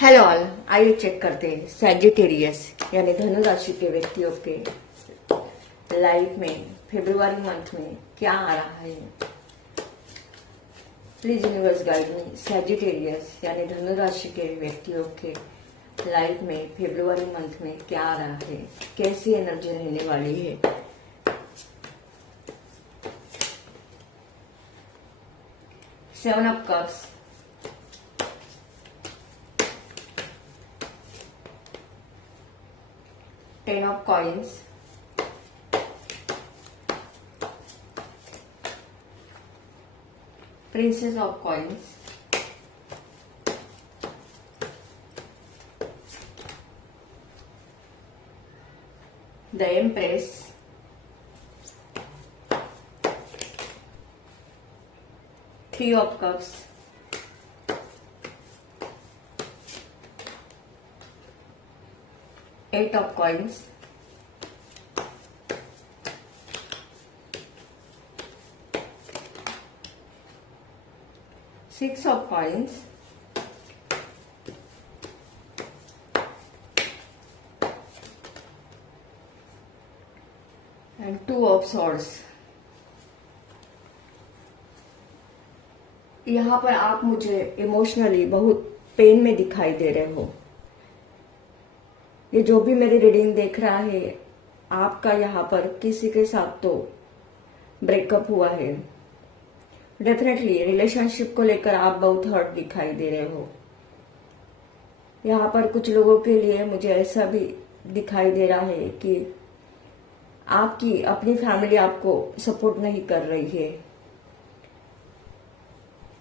Hello all, आइए check करते हैं सैजिटेरियस यानी धनु राशि के व्यक्तियों के लाइफ में फरवरी मंथ में क्या आ रहा है। Please universe guide me. Sagittarius यानी धनु राशि के व्यक्तियों के लाइफ में फरवरी मंथ में क्या आ रहा है, कैसी एनर्जी रहने वाली है। Seven of cups, ten of coins, princess of coins, the empress, three of cups, eight of coins, six of coins, and two of swords. यहाँ पर आप मुझे इमोशनली बहुत पेन में दिखाई दे रहे हो। ये जो भी मेरी रीडिंग देख रहा है, आपका यहाँ पर किसी के साथ तो ब्रेकअप हुआ है। डेफिनेटली रिलेशनशिप को लेकर आप बहुत हर्ट दिखाई दे रहे हो। यहाँ पर कुछ लोगों के लिए मुझे ऐसा भी दिखाई दे रहा है कि आपकी अपनी फैमिली आपको सपोर्ट नहीं कर रही है।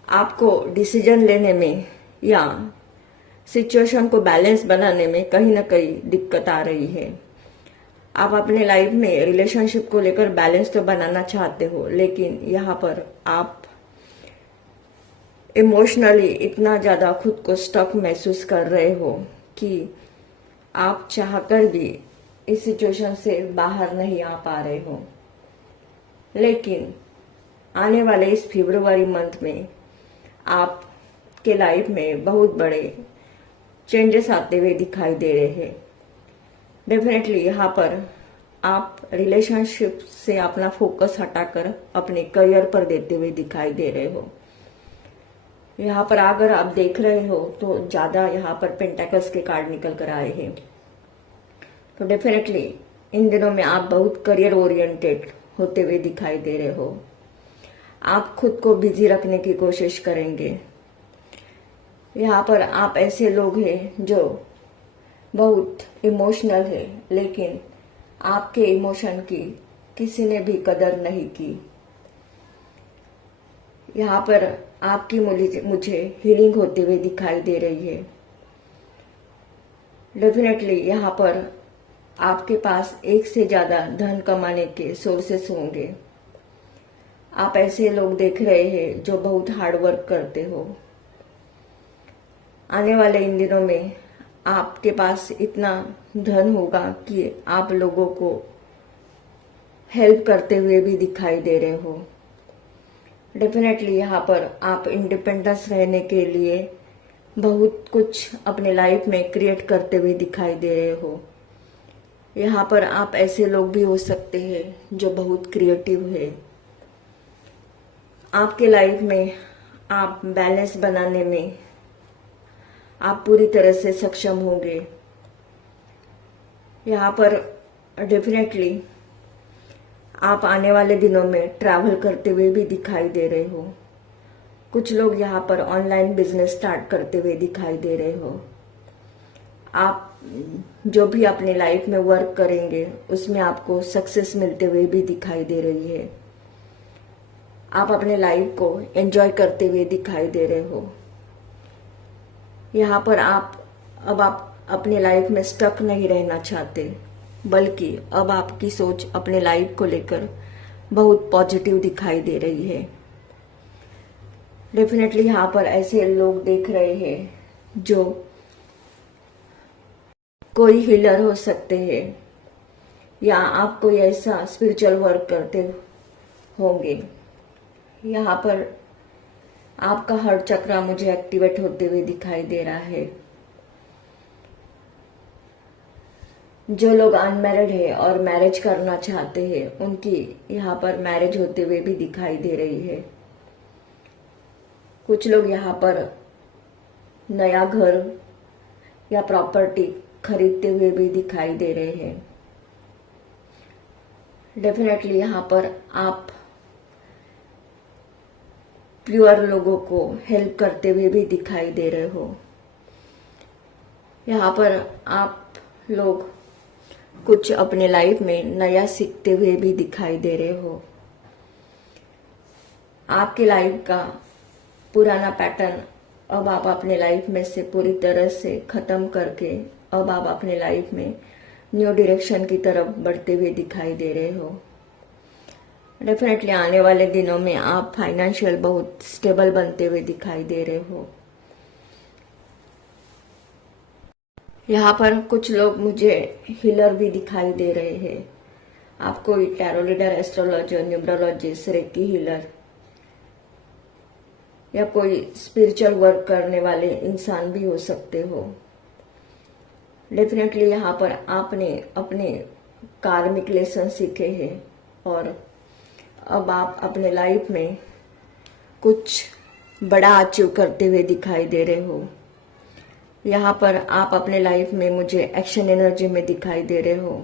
आपको डिसीजन लेने में या सिचुएशन को बैलेंस बनाने में कहीं ना कहीं दिक्कत आ रही है। आप अपने लाइफ में रिलेशनशिप को लेकर बैलेंस तो बनाना चाहते हो, लेकिन यहाँ पर आप इमोशनली इतना ज्यादा खुद को स्टक महसूस कर रहे हो कि आप चाहकर भी इस सिचुएशन से बाहर नहीं आ पा रहे हो। लेकिन आने वाले इस फरवरी मंथ में आपके लाइफ में बहुत बड़े चेंजेस आते हुए दिखाई दे रहे हैं। डेफिनेटली यहाँ पर आप रिलेशनशिप से अपना फोकस हटाकर अपने करियर पर देते हुए दिखाई दे रहे हो। यहाँ पर अगर आप देख रहे हो तो ज्यादा यहाँ पर पेंटाकल्स के कार्ड निकल कर आए हैं। तो डेफिनेटली इन दिनों में आप बहुत करियर ओरिएंटेड होते हुए दिखाई दे रहे हो। आप खुद को बिजी रखने की कोशिश करेंगे। यहाँ पर आप ऐसे लोग हैं जो बहुत इमोशनल है, लेकिन आपके इमोशन की किसी ने भी कदर नहीं की। यहाँ पर आपकी मुझे हीलिंग होते हुए दिखाई दे रही है। डेफिनेटली यहाँ पर आपके पास एक से ज्यादा धन कमाने के सोर्सेस होंगे। आप ऐसे लोग देख रहे हैं जो बहुत हार्ड वर्क करते हो। आने वाले इन दिनों में आपके पास इतना धन होगा कि आप लोगों को हेल्प करते हुए भी दिखाई दे रहे हो। डेफिनेटली यहाँ पर आप इंडिपेंडेंस रहने के लिए बहुत कुछ अपने लाइफ में क्रिएट करते हुए दिखाई दे रहे हो। यहाँ पर आप ऐसे लोग भी हो सकते हैं जो बहुत क्रिएटिव है। आपके लाइफ में आप बैलेंस बनाने में आप पूरी तरह से सक्षम होंगे। यहाँ पर डेफिनेटली आप आने वाले दिनों में ट्रैवल करते हुए भी दिखाई दे रहे हो। कुछ लोग यहाँ पर ऑनलाइन बिजनेस स्टार्ट करते हुए दिखाई दे रहे हो। आप जो भी अपने लाइफ में वर्क करेंगे उसमें आपको सक्सेस मिलते हुए भी दिखाई दे रही है। आप अपने लाइफ को एंजॉय करते हुए दिखाई दे रहे हो। यहाँ पर आप अपने लाइफ में स्टक नहीं रहना चाहते, बल्कि अब आपकी सोच अपने लाइफ को लेकर बहुत पॉजिटिव दिखाई दे रही है। डेफिनेटली यहाँ पर ऐसे लोग देख रहे हैं जो कोई हीलर हो सकते हैं या आप कोई ऐसा स्पिरिचुअल वर्क करते होंगे। यहाँ पर आपका हार्ट चक्र मुझे एक्टिवेट होते हुए दिखाई दे रहा है। जो लोग अनमैरिड है और मैरिज करना चाहते हैं उनकी यहाँ पर मैरिज होते हुए भी दिखाई दे रही है। कुछ लोग यहाँ पर नया घर या प्रॉपर्टी खरीदते हुए भी दिखाई दे रहे हैं। डेफिनेटली यहाँ पर आप प्योर लोगों को हेल्प करते हुए भी दिखाई दे रहे हो। यहाँ पर आप लोग कुछ अपने लाइफ में नया सीखते हुए भी दिखाई दे रहे हो। आपकी लाइफ का पुराना पैटर्न अब आप अपने लाइफ में से पूरी तरह से खत्म करके अब आप अपने लाइफ में न्यू डायरेक्शन की तरफ बढ़ते हुए दिखाई दे रहे हो। डेफिनेटली आने वाले दिनों में आप फाइनेंशियल बहुत स्टेबल बनते हुए दिखाई दे रहे हो। यहाँ पर कुछ लोग मुझे हीलर भी दिखाई दे रहे हैं। आप कोई tarot reader, astrologer, numerologist, recce healer या कोई स्पिरिचुअल वर्क करने वाले इंसान भी हो सकते हो। डेफिनेटली यहाँ पर आपने अपने कार्मिक लेसन सीखे हैं और अब आप अपने लाइफ में कुछ बड़ा अचीव करते हुए दिखाई दे रहे हो। यहाँ पर आप अपने लाइफ में मुझे एक्शन एनर्जी में दिखाई दे रहे हो।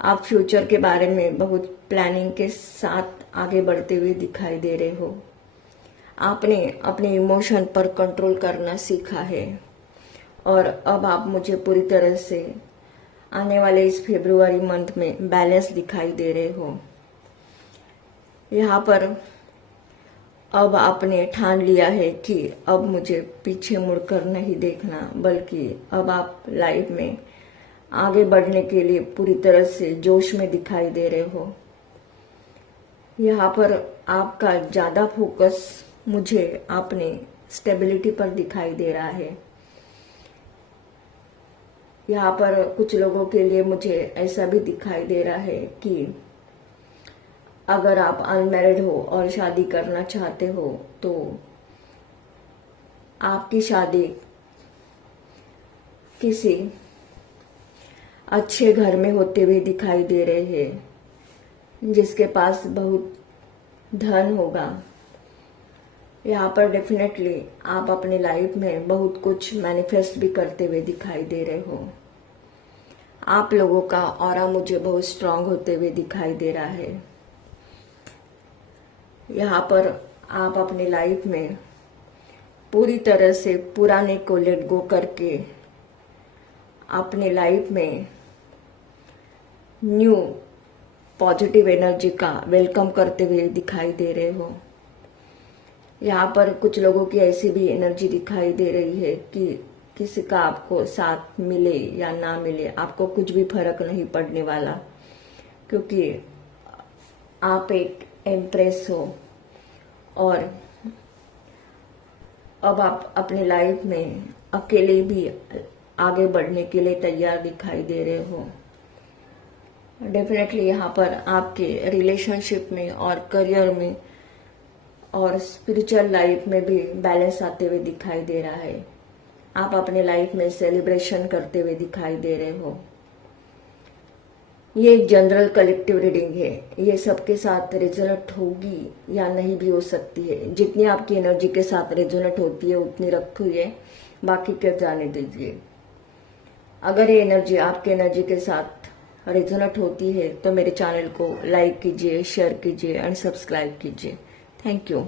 आप फ्यूचर के बारे में बहुत प्लानिंग के साथ आगे बढ़ते हुए दिखाई दे रहे हो। आपने अपने इमोशन पर कंट्रोल करना सीखा है और अब आप मुझे पूरी तरह से आने वाले इस फरवरी मंथ में बैलेंस दिखाई दे रहे हो। यहाँ पर अब आपने ठान लिया है कि अब मुझे पीछे मुड़कर नहीं देखना, बल्कि अब आप लाइफ में आगे बढ़ने के लिए पूरी तरह से जोश में दिखाई दे रहे हो। यहाँ पर आपका ज्यादा फोकस मुझे अपने स्टेबिलिटी पर दिखाई दे रहा है। यहाँ पर कुछ लोगों के लिए मुझे ऐसा भी दिखाई दे रहा है कि अगर आप अनमैरिड हो और शादी करना चाहते हो तो आपकी शादी किसी अच्छे घर में होते हुए दिखाई दे रहे हैं जिसके पास बहुत धन होगा। यहाँ पर डेफिनेटली आप अपनी लाइफ में बहुत कुछ मैनिफेस्ट भी करते हुए दिखाई दे रहे हो। आप लोगों का ऑरा मुझे बहुत स्ट्रांग होते हुए दिखाई दे रहा है। यहाँ पर आप अपनी लाइफ में पूरी तरह से पुराने को लेट गो करके अपने लाइफ में न्यू पॉजिटिव एनर्जी का वेलकम करते हुए दिखाई दे रहे हो। यहाँ पर कुछ लोगों की ऐसी भी एनर्जी दिखाई दे रही है कि किसी का आपको साथ मिले या ना मिले, आपको कुछ भी फर्क नहीं पड़ने वाला, क्योंकि आप एक एम्प्रेस हो और अब आप अपनी लाइफ में अकेले भी आगे बढ़ने के लिए तैयार दिखाई दे रहे हो। डेफिनेटली यहाँ पर आपके रिलेशनशिप में और करियर में और स्पिरिचुअल लाइफ में भी बैलेंस आते हुए दिखाई दे रहा है। आप अपने लाइफ में सेलिब्रेशन करते हुए दिखाई दे रहे हो। ये एक जनरल कलेक्टिव रीडिंग है, ये सबके साथ रेजोनेट होगी या नहीं भी हो सकती है। जितनी आपकी एनर्जी के साथ रेजोनेट होती है उतनी रखिए, बाकी के जाने दीजिए। अगर ये एनर्जी आपके एनर्जी के साथ रेजोनेट होती है तो मेरे चैनल को लाइक कीजिए, शेयर कीजिए एंड सब्सक्राइब कीजिए। Thank you.